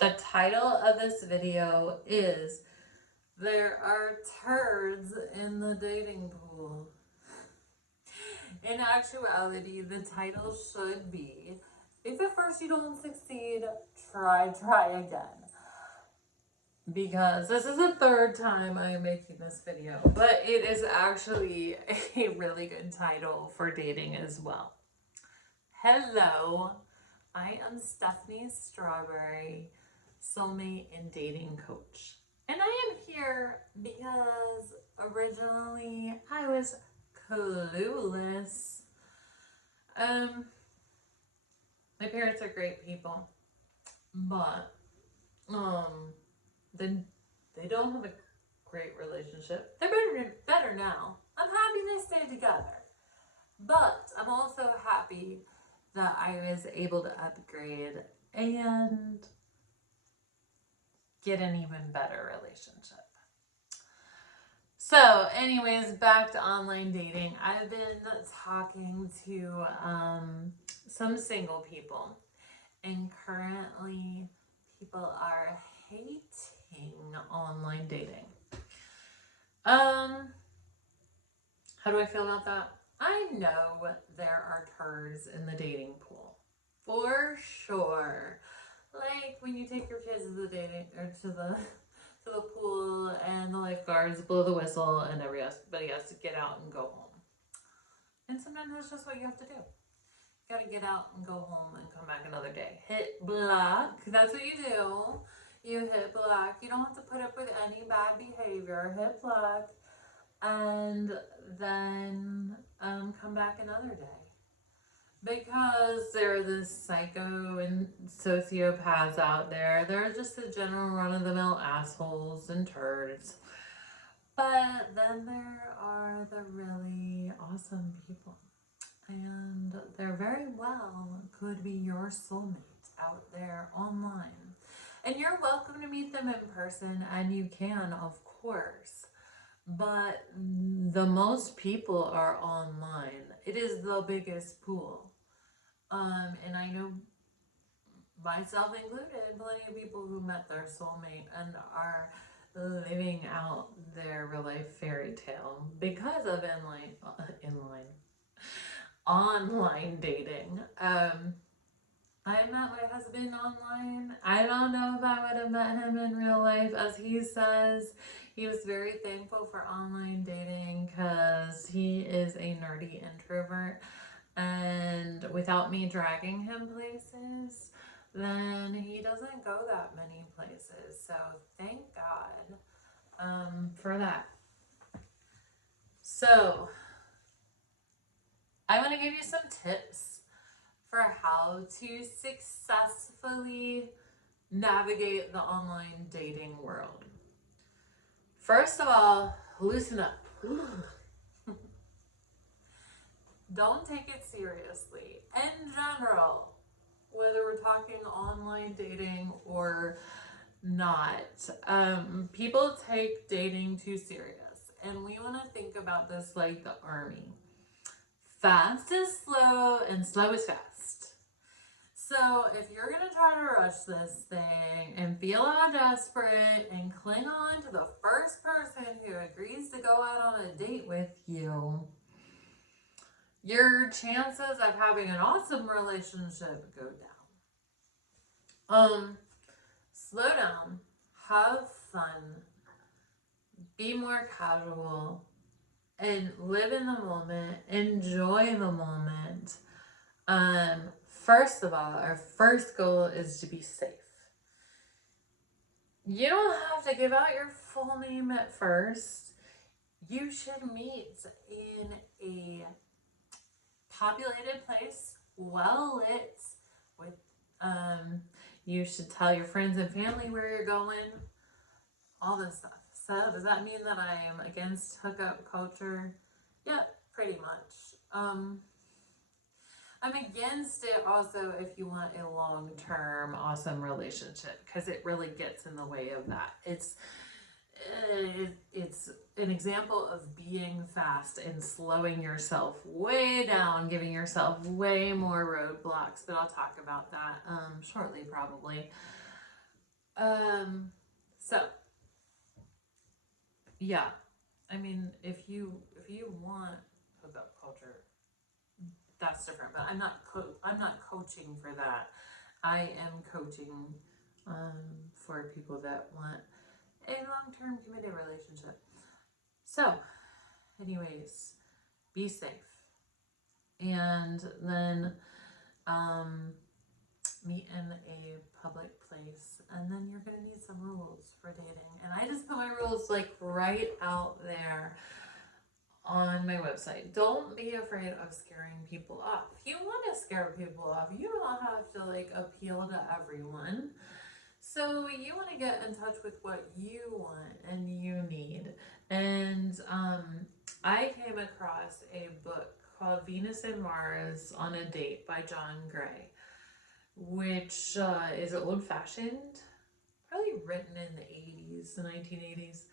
The title of this video is There Are Turds in the Dating Pool. In actuality, the title should be, if at first you don't succeed, try again. Because this is the third time I am making this video, but it is actually a really good title for dating as well. Hello, I am Steph Strawberry, Soulmate and dating coach. And I am here because originally I was clueless. My parents are great people, but then they don't have a great relationship. They're better now. I'm happy they stayed together. But I'm also happy that I was able to upgrade and get an even better relationship. So anyways, back to online dating. I've been talking to some single people, and currently people are hating online dating. How do I feel about that? I know there are turds in the dating pool, for sure. Like when you take your kids to the dating or to the pool and the lifeguards blow the whistle and everybody has to get out and go home. And sometimes that's just what you have to do. You gotta get out and go home and come back another day. Hit block. That's what you do. You hit block. You don't have to put up with any bad behavior. Hit block. And then come back another day. Because there are the psycho and sociopaths out there. They're just the general run-of-the-mill assholes and turds. But then there are the really awesome people. And they're very well could be your soulmate out there online. And you're welcome to meet them in person, and you can, of course. But the most people are online. It is the biggest pool. And I know, myself included, plenty of people who met their soulmate and are living out their real life fairy tale because of online dating. I met my husband online. I don't know if I would have met him in real life. As he says, he was very thankful for online dating because he is a nerdy introvert. And without me dragging him places, then he doesn't go that many places. So thank God for that. So I want to give you some tips for how to successfully navigate the online dating world. First of all, loosen up. Don't take it seriously. In general, whether we're talking online dating or not, people take dating too serious. And we want to think about this like the army. Fast is slow and slow is fast. So if you're going to try to rush this thing and feel all desperate and cling on to the first person who agrees to go out on a date with you, your chances of having an awesome relationship go down. Slow down, have fun, be more casual, and live in the moment, enjoy the moment. First of all, our first goal is to be safe. You don't have to give out your full name at first. You should meet in a populated place, well lit, with you should tell your friends and family where you're going, all this stuff. So does that mean that I am against hookup culture? Yep, pretty much. I'm against it also if you want a long-term awesome relationship, because it really gets in the way of that. It's an example of being fast and slowing yourself way down, giving yourself way more roadblocks, but I'll talk about that shortly probably. So yeah, I mean, if you want hookup culture, that's different. But I'm not coaching for that. I am coaching for people that want a long-term committed relationship. So, anyways, be safe, and then um, meet in a public place, and then you're gonna need some rules for dating. And I just put my rules like right out there on my website. Don't be afraid of scaring people off. If you want to scare people off, you don't have to like appeal to everyone. So you want to get in touch with what you want and you need. And I came across a book called Venus and Mars on a Date by John Gray, which is old fashioned, probably written in the 80s, the 1980s,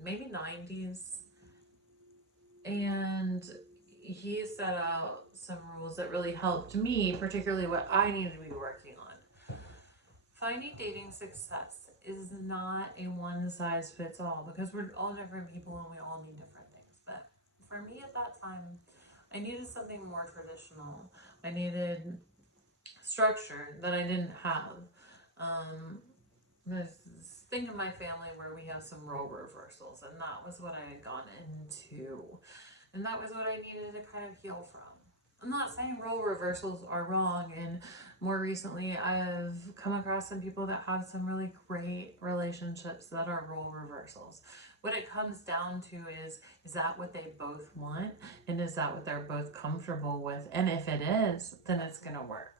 maybe 90s. And he set out some rules that really helped me, particularly what I needed to be working on. Finding dating success is not a one size fits all because we're all different people and we all need different things. But for me at that time, I needed something more traditional. I needed structure that I didn't have. There's this thing in my family where we have some role reversals, and that was what I had gone into. And that was what I needed to kind of heal from. I'm not saying role reversals are wrong, and more recently I've come across some people that have some really great relationships that are role reversals. What it comes down to is that what they both want, and is that what they're both comfortable with? And if it is, then it's gonna work.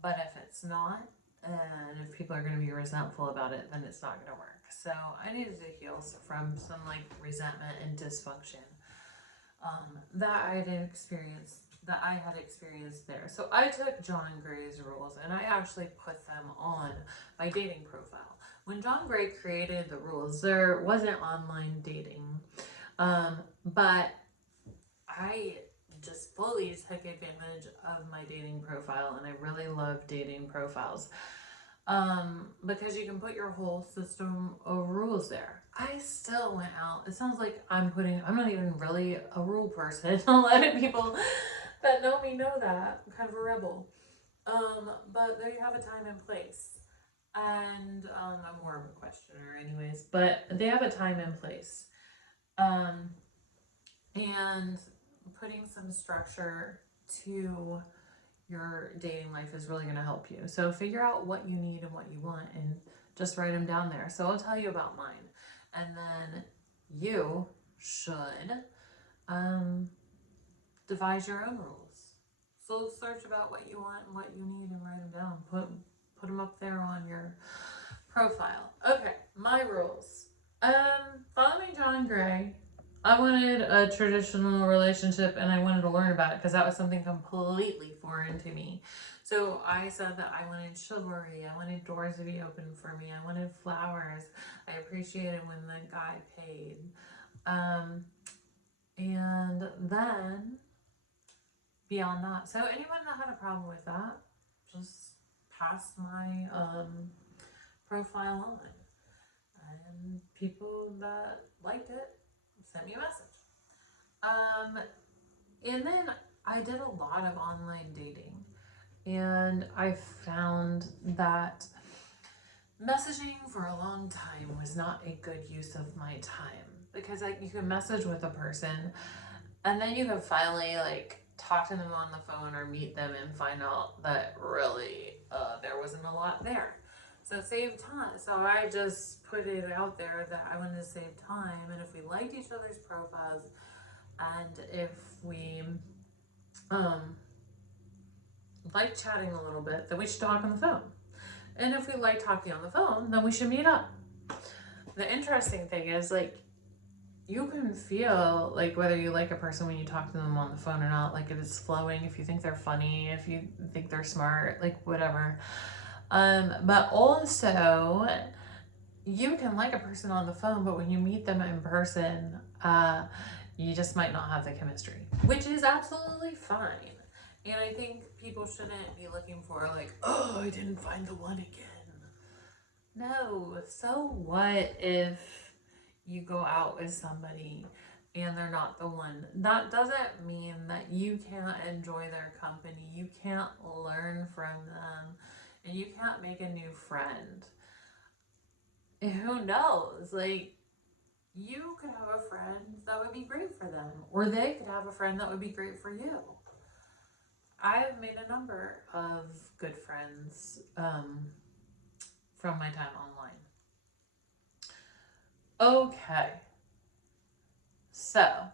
But if it's not, and if people are going to be resentful about it, then it's not going to work. So I needed to heal from some like resentment and dysfunction that I had experienced there. So I took John Gray's rules and I actually put them on my dating profile. When John Gray created the rules, there wasn't online dating, but I just fully took advantage of my dating profile, and I really love dating profiles because you can put your whole system of rules there. I still went out. It sounds like I'm not even really a rule person. A lot of people that know me know that. I'm kind of a rebel. But they have a time and place. And I'm more of a questioner anyways, but they have a time and place. And putting some structure to your dating life is really going to help you. So figure out what you need and what you want and just write them down there. So I'll tell you about mine. And then you should devise your own rules. So search about what you want and what you need and write them down. Put them up there on your profile. Okay, my rules. Following John Gray, I wanted a traditional relationship and I wanted to learn about it because that was something completely foreign to me. So I said that I wanted chivalry, I wanted doors to be open for me, I wanted flowers, I appreciated when the guy paid. And then beyond that, so anyone that had a problem with that, just pass my profile on. And people that liked it sent me a message. And then I did a lot of online dating, and I found that messaging for a long time was not a good use of my time because you can message with a person and then you can finally like talk to them on the phone or meet them and find out that really there wasn't a lot there. So save time. So I just put it out there that I wanted to save time, and if we liked each other's profiles and if we like chatting a little bit, then we should talk on the phone. And if we like talking on the phone, then we should meet up. The interesting thing is, like, you can feel like whether you like a person when you talk to them on the phone or not, like if it's flowing, if you think they're funny, if you think they're smart, like whatever. But also, you can like a person on the phone, but when you meet them in person, you just might not have the chemistry, which is absolutely fine. And I think people shouldn't be looking for like, oh, I didn't find the one again. No. So what if you go out with somebody and they're not the one? That doesn't mean that you can't enjoy their company. You can't learn from them and you can't make a new friend. And who knows? Like, you could have a friend that would be great for them, or they could have a friend that would be great for you. I've made a number of good friends from my time online. Okay, so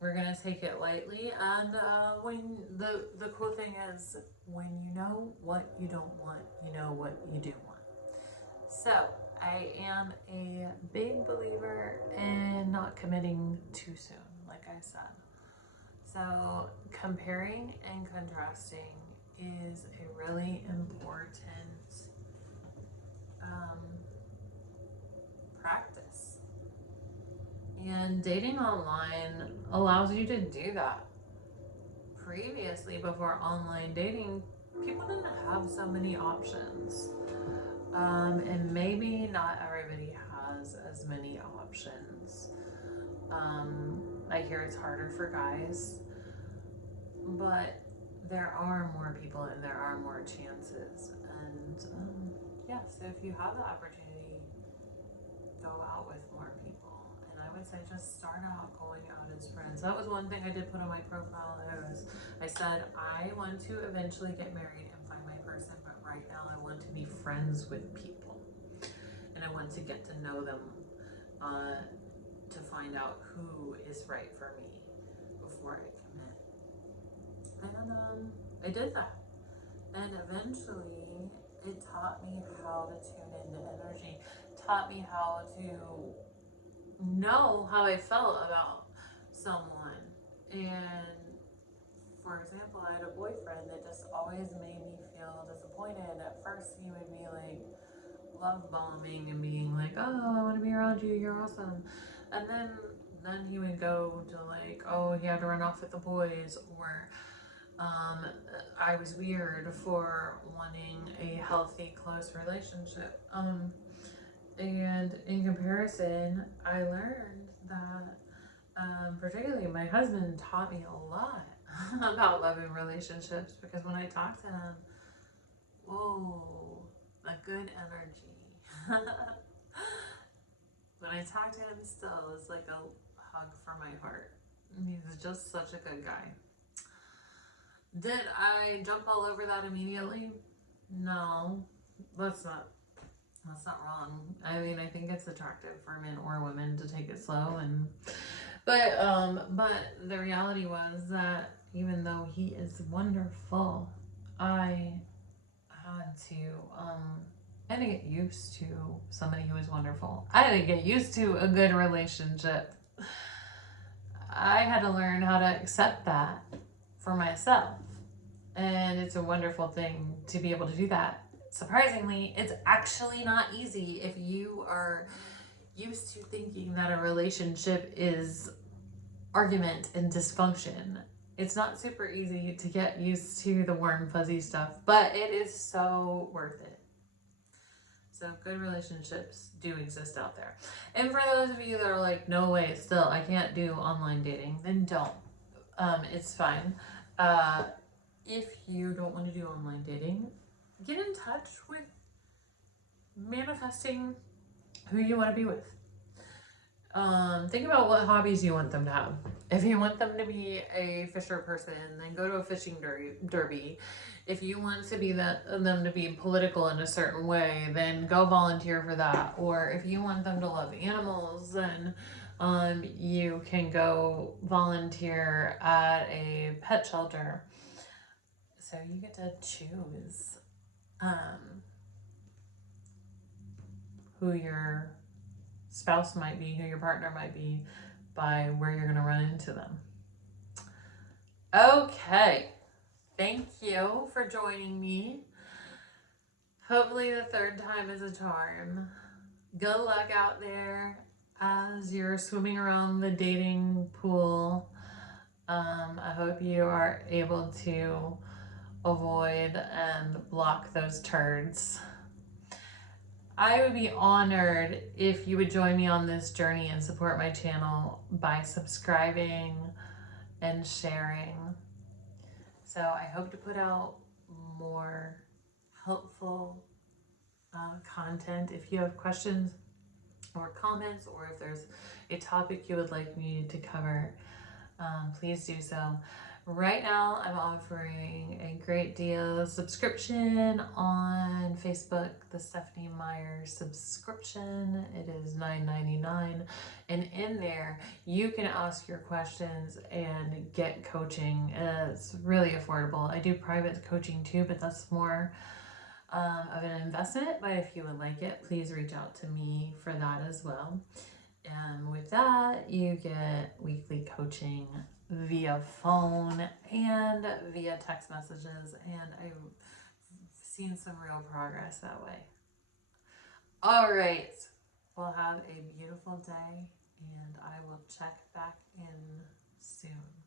we're gonna take it lightly, and when the cool thing is, when you know what you don't want, you know what you do want. So I am a big believer in not committing too soon, like I said. So comparing and contrasting is a really important um, practice. And dating online allows you to do that. Previously, before online dating, people didn't have so many options. And maybe not everybody has as many options. I hear it's harder for guys, but there are more people and there are more chances. And yeah, so if you have the opportunity, go out with more people. And I would say just start out going out as friends. That was one thing I did put on my profile. I said I want to eventually get married and find my person, but right now I want to be friends with people, and I want to get to know them to find out who is right for me before I commit. And I did that. And eventually, it taught me how to tune into energy, taught me how to know how I felt about someone. And for example, I had a boyfriend that just always made me feel disappointed. At first, he would be like love bombing and being like, "Oh, I want to be around you. You're awesome," and then he would go to like, "Oh, he had to run off with the boys," or I was weird for wanting a healthy, close relationship. And in comparison, I learned that, particularly my husband taught me a lot about love and relationships, because when I talked to him, whoa, a good energy. When I talk to him still, it's like a hug for my heart. He's just such a good guy. Did I jump all over that immediately? No, that's not wrong. I mean, I think it's attractive for men or women to take it slow, and but the reality was that even though he is wonderful, I had to I had to get used to somebody who is wonderful. I had to get used to a good relationship. I had to learn how to accept that for myself. And it's a wonderful thing to be able to do that. Surprisingly, it's actually not easy if you are used to thinking that a relationship is argument and dysfunction. It's not super easy to get used to the warm, fuzzy stuff, but it is so worth it. So good relationships do exist out there. And for those of you that are like, no way, still, I can't do online dating, then don't. It's fine. If you don't want to do online dating, get in touch with manifesting who you want to be with. Think about what hobbies you want them to have. If you want them to be a fisher person, then go to a fishing derby. If you want to be them to be political in a certain way, then go volunteer for that. Or if you want them to love animals, then you can go volunteer at a pet shelter. So you get to choose who your spouse might be, who your partner might be, by where you're going to run into them. Okay. Thank you for joining me. Hopefully the third time is a charm. Good luck out there as you're swimming around the dating pool. I hope you are able to avoid and block those turds. I would be honored if you would join me on this journey and support my channel by subscribing and sharing. So I hope to put out more helpful content. If you have questions or comments, or if there's a topic you would like me to cover, please do so. Right now, I'm offering a great deal subscription on Facebook, the Stephanie Meyer subscription. It is $9.99, and in there you can ask your questions and get coaching. It's really affordable. I do private coaching too, but that's more of an investment. But if you would like it, please reach out to me for that as well. And with that, you get weekly coaching via phone and via text messages, and I've seen some real progress that way. All right, well, have a beautiful day, and I will check back in soon.